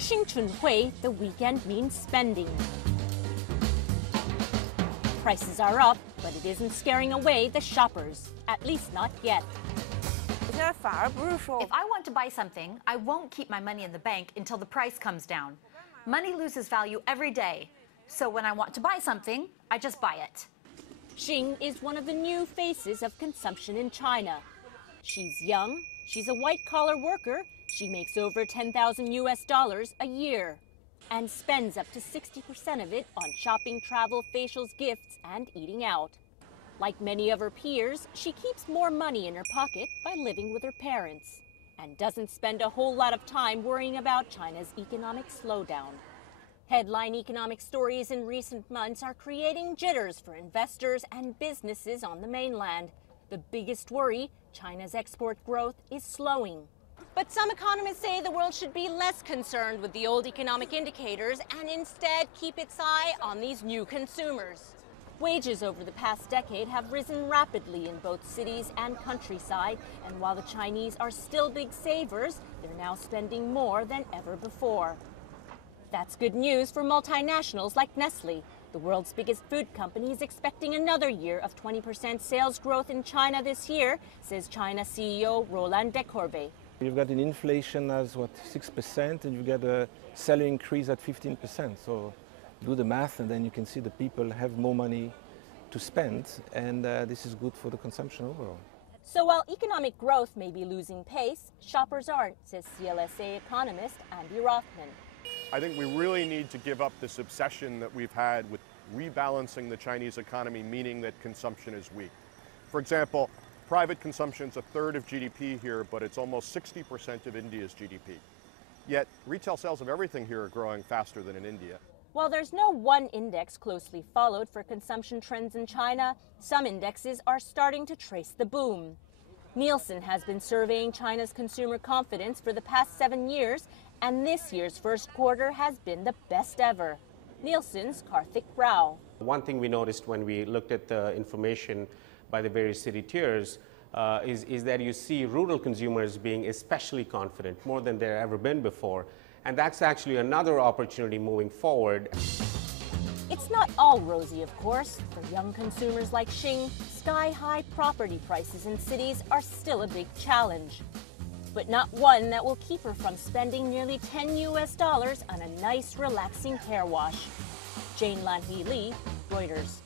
Xing Chunhui, the weekend means spending. Prices are up, but it isn't scaring away the shoppers, at least not yet. If I want to buy something, I won't keep my money in the bank until the price comes down. Money loses value every day. So when I want to buy something, I just buy it. Xing is one of the new faces of consumption in China. She's young, she's a white-collar worker, she makes over $10,000 a year and spends up to 60% of it on shopping, travel, facials, gifts, and eating out. Like many of her peers, she keeps more money in her pocket by living with her parents and doesn't spend a whole lot of time worrying about China's economic slowdown. Headline economic stories in recent months are creating jitters for investors and businesses on the mainland. The biggest worry, China's export growth is slowing. But some economists say the world should be less concerned with the old economic indicators and instead keep its eye on these new consumers. Wages over the past decade have risen rapidly in both cities and countryside, and while the Chinese are still big savers, they're now spending more than ever before. That's good news for multinationals like Nestle. The world's biggest food company is expecting another year of 20% sales growth in China this year, says China CEO Roland Decourbe. You've got an inflation as 6%, and you've got a salary increase at 15%. So do the math, and then you can see the people have more money to spend, and this is good for the consumption overall. So while economic growth may be losing pace, shoppers aren't, says CLSA economist Andy Rothman. I think we really need to give up this obsession that we've had with rebalancing the Chinese economy, meaning that consumption is weak. For example, private consumption is a third of GDP here, but it's almost 60% of India's GDP. Yet retail sales of everything here are growing faster than in India. While there's no one index closely followed for consumption trends in China, some indexes are starting to trace the boom. Nielsen has been surveying China's consumer confidence for the past 7 years, and this year's first quarter has been the best ever. Nielsen's Karthik Rao. One thing we noticed when we looked at the information by the various city tiers is that you see rural consumers being especially confident, more than they've ever been before. And that's actually another opportunity moving forward. It's not all rosy, of course. For young consumers like Xing, sky-high property prices in cities are still a big challenge. But not one that will keep her from spending nearly $10 on a nice, relaxing hair wash. Jane Lanhee Lee, Reuters.